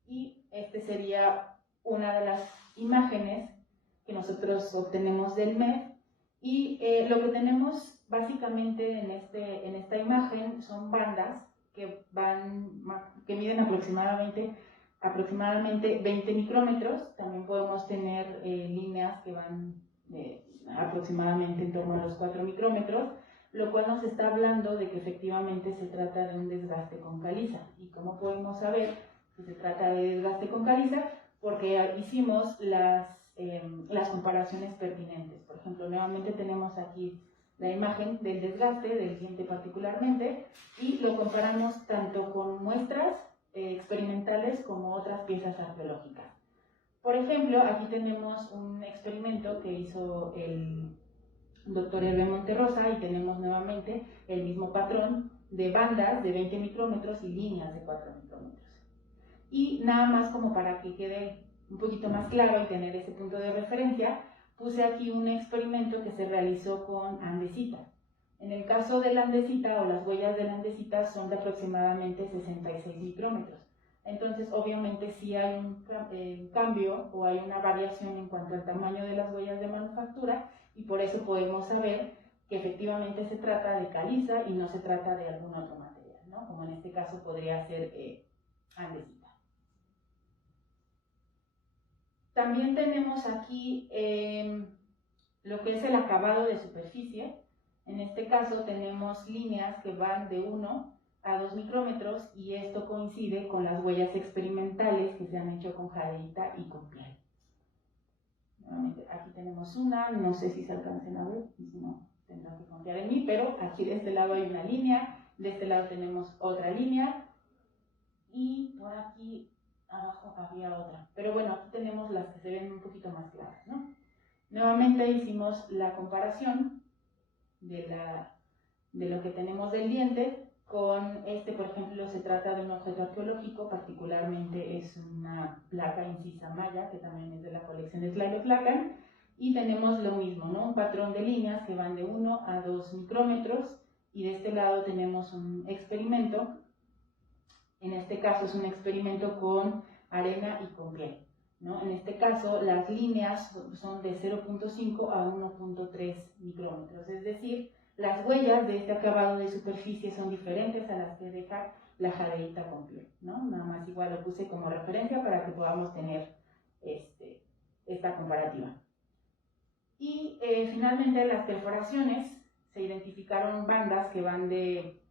Y este sería una de las imágenes que nosotros obtenemos del MED. Y lo que tenemos básicamente en esta imagen son bandas que miden aproximadamente 20 micrómetros. También podemos tener líneas que van aproximadamente en torno a los 4 micrómetros, lo cual nos está hablando de que efectivamente se trata de un desgaste con caliza. ¿Y cómo podemos saber que se trata de desgaste con caliza? Porque hicimos las comparaciones pertinentes. Por ejemplo, nuevamente tenemos aquí la imagen del desgaste del diente particularmente, y lo comparamos tanto con muestras experimentales como otras piezas arqueológicas. Por ejemplo, aquí tenemos un experimento que hizo el doctor Hervé Monterrosa, y tenemos nuevamente el mismo patrón de bandas de 20 micrómetros y líneas de 4 micrómetros. Y nada más como para que quede un poquito más claro y tener ese punto de referencia, puse aquí un experimento que se realizó con andesita. En el caso de la andesita, o las huellas de la andesita, son de aproximadamente 66 micrómetros. Entonces, obviamente, sí hay un cambio o hay una variación en cuanto al tamaño de las huellas de manufactura, y por eso podemos saber que efectivamente se trata de caliza y no se trata de algún otro material, ¿no? Como en este caso podría ser andesita. También tenemos aquí lo que es el acabado de superficie. En este caso tenemos líneas que van de 1 a 2 micrómetros, y esto coincide con las huellas experimentales que se han hecho con jadeíta y con piel. Nuevamente, aquí tenemos una, no sé si se alcancen a ver, y si no, tendrán que confiar en mí, pero aquí de este lado hay una línea, de este lado tenemos otra línea, y por aquí abajo había otra. Pero bueno, aquí tenemos las que se ven un poquito más claras, ¿no? Nuevamente hicimos la comparación de lo que tenemos del diente con este, por ejemplo, se trata de un objeto arqueológico, particularmente es una placa incisa maya, que también es de la colección de Tlayacapan, y tenemos lo mismo, ¿no? Un patrón de líneas que van de 1 a 2 micrómetros, y de este lado tenemos un experimento, en este caso es un experimento con arena y con piel, ¿no? En este caso las líneas son de 0.5 a 1.3 micrómetros, es decir, las huellas de este acabado de superficie son diferentes a las que deja la jadeíta con piel, ¿no? Nada más igual lo puse como referencia para que podamos tener esta comparativa. Y finalmente las perforaciones, se identificaron bandas que van de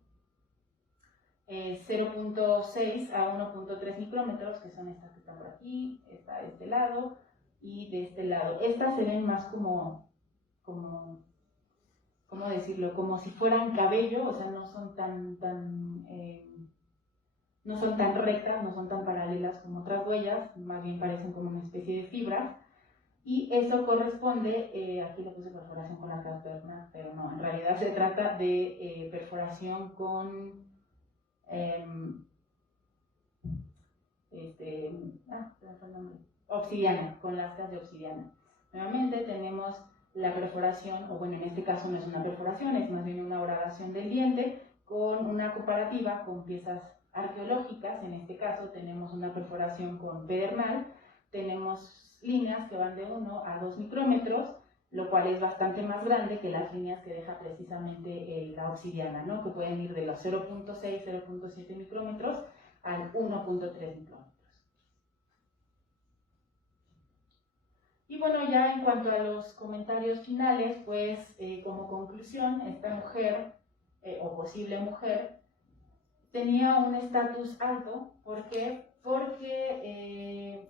0.6 a 1.3 micrómetros, que son estas que están por aquí, esta de este lado y de este lado. Estas se ven más ¿cómo decirlo? Como si fueran cabello, o sea, no son no son tan rectas, no son tan paralelas como otras huellas, más bien parecen como una especie de fibras. Y eso corresponde, aquí le puse perforación con la caverna, pero no, en realidad se trata de perforación con obsidiana, con lascas de obsidiana. Nuevamente tenemos la perforación, o bueno, en este caso no es una perforación, es más bien una horadación del diente con una comparativa con piezas arqueológicas. En este caso tenemos una perforación con pedernal, tenemos líneas que van de 1 a 2 micrómetros, lo cual es bastante más grande que las líneas que deja precisamente la obsidiana, ¿no? Que pueden ir de los 0.6, 0.7 micrómetros al 1.3 micrómetros. Y bueno, ya en cuanto a los comentarios finales, pues como conclusión, esta mujer, o posible mujer, tenía un estatus alto. ¿Por qué? Porque,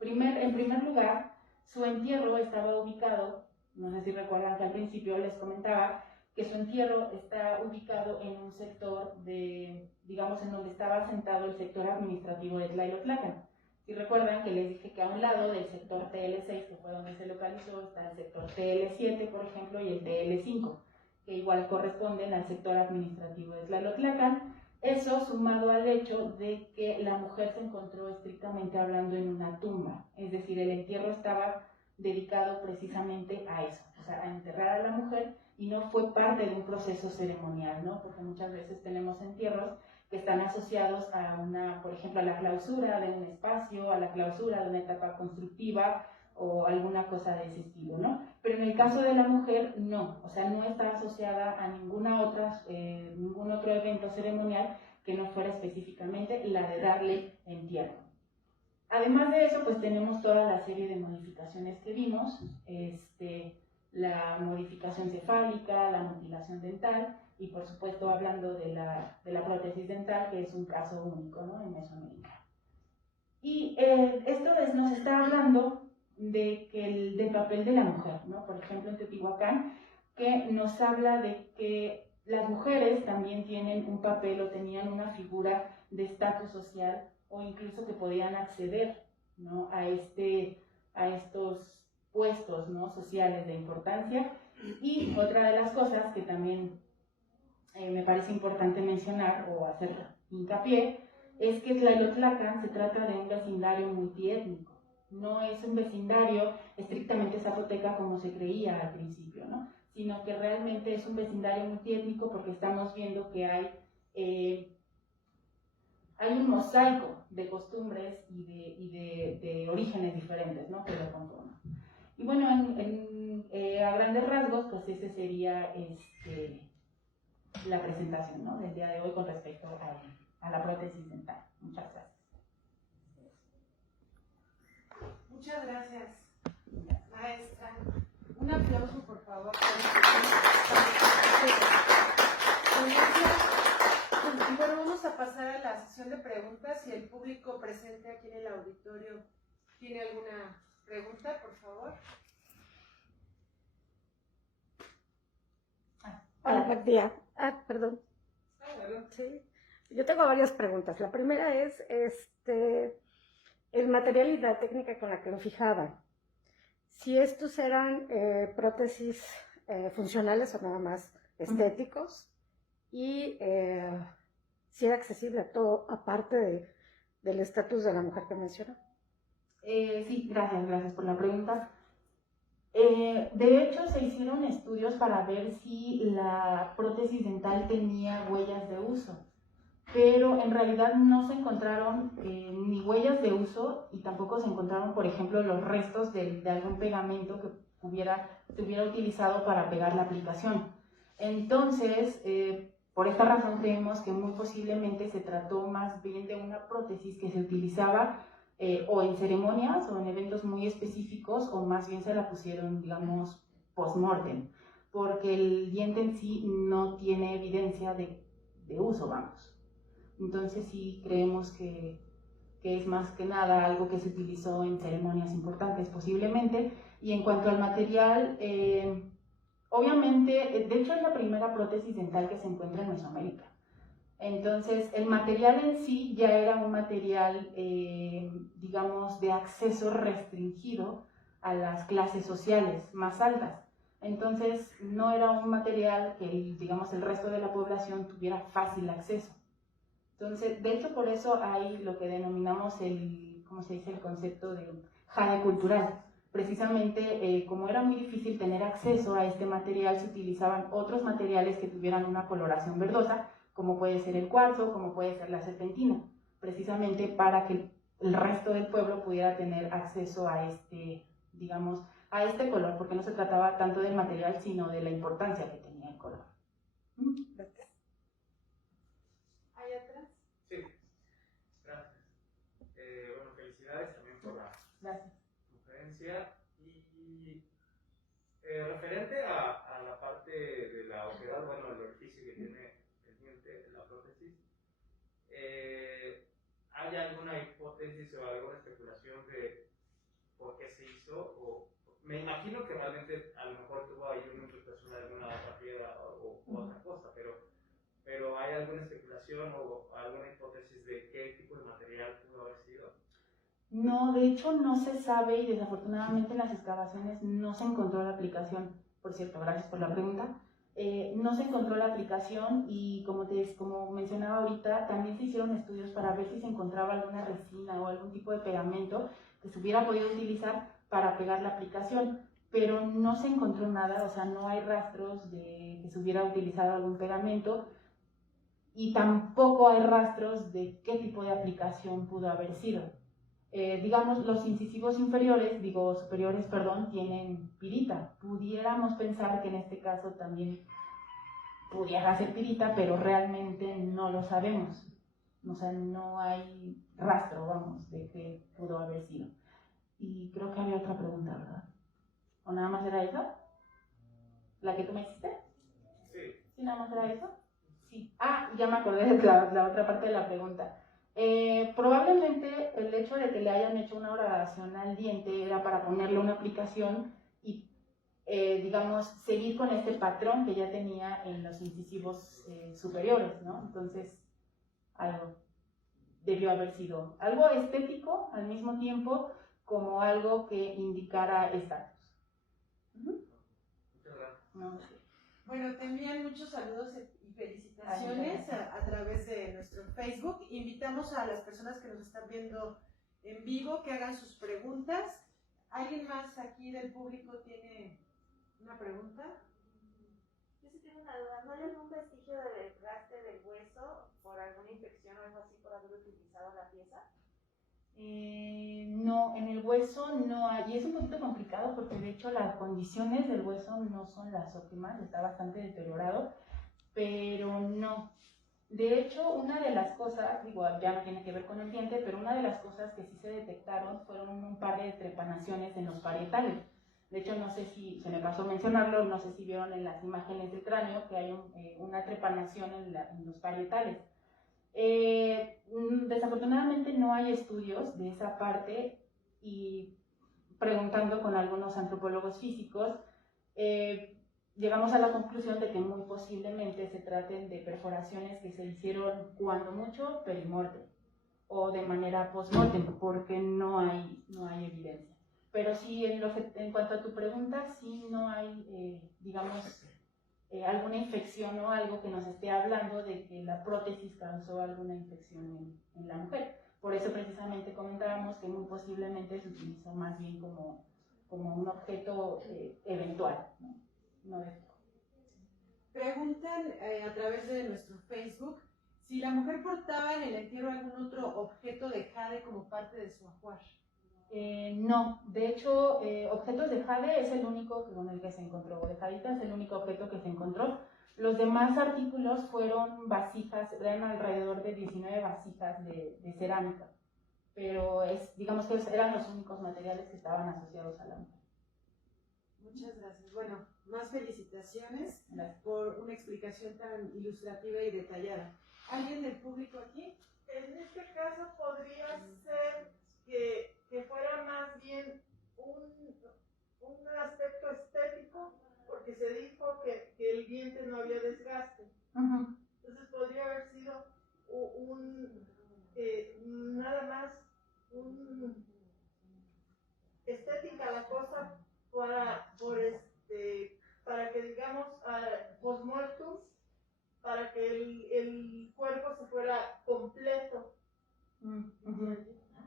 en primer lugar, su entierro estaba ubicado, no sé si recuerdan que al principio les comentaba, que su entierro está ubicado en un sector digamos, en donde estaba asentado el sector administrativo de Tlayacapan. Si recuerdan que les dije que a un lado del sector TL6, que fue donde se localizó, está el sector TL7, por ejemplo, y el TL5, que igual corresponden al sector administrativo de Tlayacapan. Eso sumado al hecho de que la mujer se encontró estrictamente hablando en una tumba, es decir, el entierro estaba dedicado precisamente a eso, o sea, a enterrar a la mujer, y no fue parte de un proceso ceremonial, ¿no? Porque muchas veces tenemos entierros que están asociados a por ejemplo, a la clausura de un espacio, a la clausura de una etapa constructiva o alguna cosa de ese estilo, ¿no? Pero en el caso de la mujer, no, o sea, no está asociada a ningún otro evento ceremonial que no fuera específicamente la de darle entierro. Además de eso, pues tenemos toda la serie de modificaciones que vimos, la modificación cefálica, la mutilación dental, y por supuesto hablando de la prótesis dental, que es un caso único, ¿no?, en Mesoamérica. Y esto nos está hablando del papel de la mujer, ¿no? Por ejemplo, en Teotihuacán, que nos habla de que las mujeres también tienen un papel o tenían una figura de estatus social, o incluso que podían acceder, ¿no?, a estos puestos, ¿no?, sociales de importancia. Y otra de las cosas que también me parece importante mencionar o hacer hincapié es que Tlayacapan se trata de un vecindario multiétnico, no es un vecindario estrictamente zapoteca como se creía al principio, ¿no?, sino que realmente es un vecindario multiétnico porque estamos viendo que hay un mosaico de costumbres y de orígenes diferentes, ¿no?, que lo conforman. Y bueno, a grandes rasgos, pues ese sería la presentación, ¿no?, del día de hoy con respecto a la prótesis dental. Muchas gracias. Muchas gracias, maestra. Un aplauso, por favor. Y bueno, vamos a pasar a la sesión de preguntas. Si el público presente aquí en el auditorio tiene alguna Pregunta, por favor. Hola, buen día. Perdón. Sí. Yo tengo varias preguntas. La primera es el material y la técnica con la que lo fijaban. Si estos eran prótesis funcionales o nada más estéticos, y si era accesible a todo, aparte del estatus de la mujer que mencionó. Sí, gracias por la pregunta. De hecho, se hicieron estudios para ver si la prótesis dental tenía huellas de uso, pero en realidad no se encontraron ni huellas de uso y tampoco se encontraron, por ejemplo, los restos de algún pegamento que se hubiera utilizado para pegar la aplicación. Entonces, por esta razón creemos que muy posiblemente se trató más bien de una prótesis que se utilizaba o en ceremonias o en eventos muy específicos, o más bien se la pusieron, digamos, post-mortem, porque el diente en sí no tiene evidencia de uso, vamos. Entonces sí creemos que es más que nada algo que se utilizó en ceremonias importantes posiblemente. Y en cuanto al material, obviamente, de hecho es la primera prótesis dental que se encuentra en Mesoamérica. Entonces, el material en sí ya era un material, digamos, de acceso restringido a las clases sociales más altas. Entonces, no era un material que, digamos, el resto de la población tuviera fácil acceso. Entonces, de hecho, por eso hay lo que denominamos ¿cómo se dice?, el concepto de jade cultural. Precisamente, como era muy difícil tener acceso a este material, se utilizaban otros materiales que tuvieran una coloración verdosa, como puede ser el cuarzo, como puede ser la serpentina, precisamente para que el resto del pueblo pudiera tener acceso a digamos, a este color, porque no se trataba tanto del material, sino de la importancia que tenía el color. Gracias. ¿Hay atrás? Sí, gracias. Bueno, felicidades también por la conferencia. Y referente a la parte de la oquedad, bueno, el orificio que tiene el diente, la prótesis, ¿hay alguna hipótesis o alguna especulación de por qué se hizo? Me imagino que realmente a lo mejor tuvo ahí una infiltración de alguna otra piedra o otra cosa, pero ¿hay alguna especulación o alguna hipótesis de qué tipo de material pudo haber sido? No, de hecho no se sabe, y desafortunadamente en las excavaciones no se encontró la aplicación. Por cierto, gracias por la pregunta. No se encontró la aplicación, y como mencionaba ahorita, también se hicieron estudios para ver si se encontraba alguna resina o algún tipo de pegamento que se hubiera podido utilizar para pegar la aplicación, pero no se encontró nada, o sea, no hay rastros de que se hubiera utilizado algún pegamento, y tampoco hay rastros de qué tipo de aplicación pudo haber sido. Digamos, los incisivos superiores, tienen pirita. Pudiéramos pensar que en este caso también pudiera ser pirita, pero realmente no lo sabemos. O sea, no hay rastro, vamos, de qué pudo haber sido. Y creo que había otra pregunta, ¿verdad? ¿O nada más era eso? ¿La que tú me hiciste? Sí. ¿Sí, nada más era eso? Sí. Ya me acordé de la otra parte de la pregunta. Probablemente el hecho de que le hayan hecho una horadación al diente era para ponerle una aplicación y, digamos, seguir con este patrón que ya tenía en los incisivos superiores, ¿no? Entonces, algo debió haber sido algo estético al mismo tiempo como algo que indicara estatus. Muchas gracias. No sé. Bueno, te envían muchos saludos y felicitaciones a través de nuestro Facebook. Invitamos a las personas que nos están viendo en vivo que hagan sus preguntas. ¿Alguien más aquí del público tiene una pregunta? Yo sí tengo una duda. ¿No hay algún vestigio de desgaste del hueso por alguna infección o algo así por haber utilizado la pieza? No, en el hueso no hay, y es un poquito complicado porque de hecho las condiciones del hueso no son las óptimas, está bastante deteriorado, pero no. De hecho, una de las cosas, ya no tiene que ver con el diente, pero una de las cosas que sí se detectaron fueron un par de trepanaciones en los parietales. De hecho, no sé si se me pasó mencionarlo, no sé si vieron en las imágenes del cráneo que hay una trepanación en los parietales. Desafortunadamente no hay estudios de esa parte, y preguntando con algunos antropólogos físicos, llegamos a la conclusión de que muy posiblemente se traten de perforaciones que se hicieron cuando mucho perimortem o de manera postmortem, porque no hay evidencia. Pero sí, en cuanto a tu pregunta, sí no hay, digamos, alguna infección o algo que nos esté hablando de que la prótesis causó alguna infección en la mujer. Por eso precisamente comentábamos que muy posiblemente se utilizó más bien como un objeto eventual, ¿no? No de... Preguntan a través de nuestro Facebook si la mujer portaba en el entierro algún otro objeto de jade como parte de su ajuar. No, de hecho, objetos de jade es el único con el que se encontró, de jadita es el único objeto que se encontró. Los demás artículos fueron vasijas, eran alrededor de 19 vasijas de cerámica, pero digamos que eran los únicos materiales que estaban asociados a la mujer. Muchas gracias. Bueno, más felicitaciones Gracias. por una explicación tan ilustrativa y detallada. ¿Alguien del público aquí? En este caso podría ser que fuera más bien un aspecto estético, porque se dijo que el diente no había desgaste. Entonces podría haber sido nada más estética la cosa para que digamos post-mortem, para que el cuerpo se fuera completo.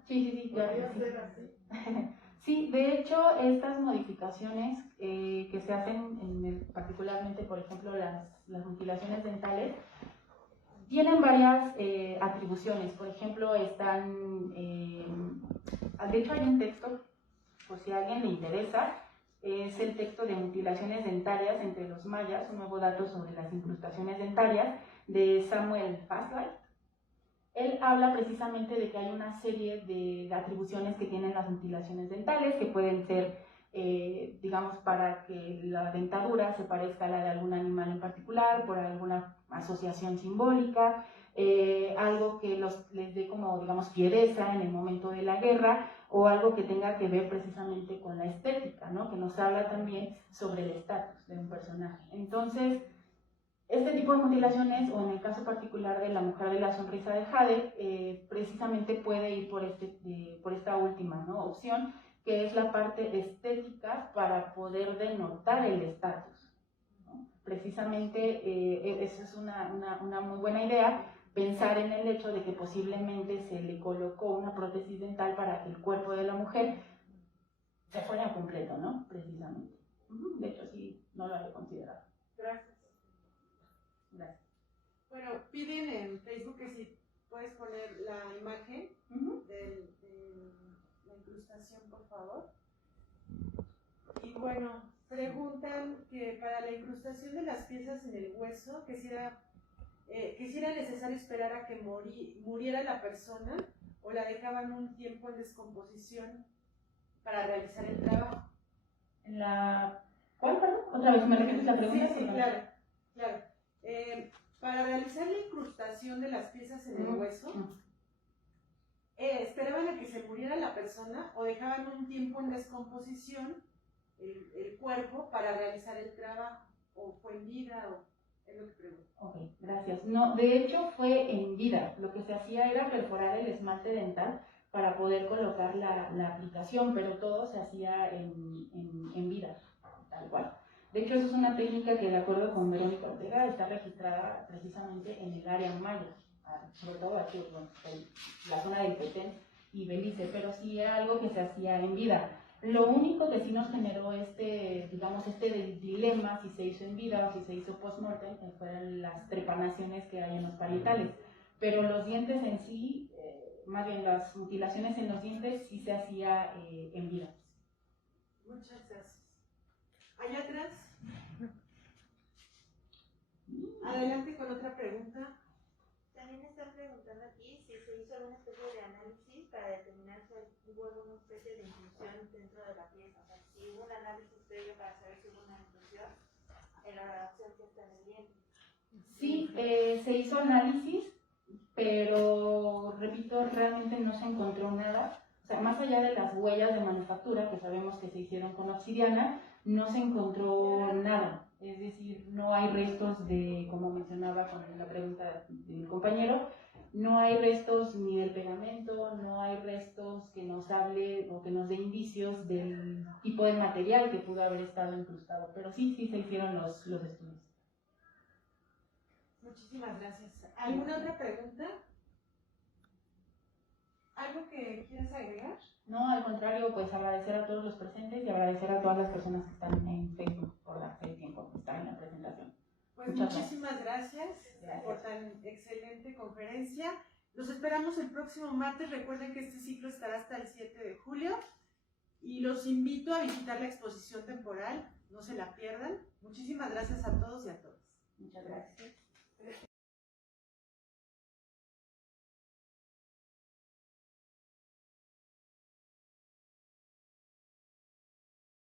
Sí, Podría sí. ser así. Sí, de hecho, estas modificaciones que se hacen, particularmente, por ejemplo, las mutilaciones dentales, tienen varias atribuciones. Por ejemplo, de hecho hay un texto, por si a alguien le interesa, es el texto de mutilaciones dentarias entre los mayas, un nuevo dato sobre las incrustaciones dentarias, de Samuel Faslight. Él habla precisamente de que hay una serie de atribuciones que tienen las mutilaciones dentales, que pueden ser, digamos, para que la dentadura se parezca a la de algún animal en particular, por alguna asociación simbólica, algo que les dé como, digamos, fiereza en el momento de la guerra, o algo que tenga que ver precisamente con la estética, ¿no? Que nos habla también sobre el estatus de un personaje. Entonces, este tipo de mutilaciones, o en el caso particular de la mujer de la sonrisa de jade, precisamente puede ir por esta última, ¿no?, opción, que es la parte estética para poder denotar el estatus, ¿no? Precisamente esa es una muy buena idea, pensar en el hecho de que posiblemente se le colocó una prótesis dental para que el cuerpo de la mujer se fuera completo, ¿no? Precisamente. De hecho, sí, no lo había considerado. Gracias. Gracias. Bueno, piden en Facebook que si puedes poner la imagen de la incrustación, por favor. Y bueno, preguntan que para la incrustación de las piezas en el hueso, que si era necesario esperar a que muriera la persona o la dejaban un tiempo en descomposición para realizar el trabajo. ¿Cuál, perdón? ¿Otra vez me repites la pregunta? Sí, claro. Para realizar la incrustación de las piezas en el hueso, ¿esperaban a que se muriera la persona o dejaban un tiempo en descomposición el cuerpo para realizar el trabajo? ¿O fue en vida? Es lo que pregunto. Ok, gracias. No, de hecho fue en vida. Lo que se hacía era perforar el esmalte dental para poder colocar la aplicación, pero todo se hacía en vida, tal cual. De hecho, eso es una técnica que, de acuerdo con Verónica Ortega, está registrada precisamente en el área maya, sobre todo aquí, en la zona del Petén y Belice, pero sí era algo que se hacía en vida. Lo único que sí nos generó digamos, dilema, si se hizo en vida o si se hizo post-mortem, fueron las trepanaciones que hay en los parietales. Pero los dientes en sí, más bien las mutilaciones en los dientes, sí se hacía en vida. Muchas gracias. Allá atrás. Adelante con otra pregunta. También están preguntando aquí si se hizo alguna especie de análisis para determinar si hubo alguna especie de inclusión dentro de la pieza. O sea, si hubo un análisis previo para saber si hubo una inclusión en la opción que está en el diente. Sí, se hizo análisis, pero repito, realmente no se encontró nada. O sea, más allá de las huellas de manufactura que sabemos que se hicieron con obsidiana, no se encontró nada. Es decir, no hay restos de, como mencionaba con la pregunta del compañero, no hay restos ni del pegamento, no hay restos que nos hable o que nos dé indicios del tipo de material que pudo haber estado incrustado. Pero sí se hicieron los estudios. Muchísimas gracias. ¿Alguna otra pregunta? ¿Algo que quieras agregar? No, al contrario, pues agradecer a todos los presentes y agradecer a todas las personas que están en Facebook por darse el tiempo de estar en la presentación. Pues Muchas muchísimas gracias por tan excelente conferencia. Los esperamos el próximo martes. Recuerden que este ciclo estará hasta el 7 de julio y los invito a visitar la exposición temporal. No se la pierdan. Muchísimas gracias a todos y a todas. Muchas gracias.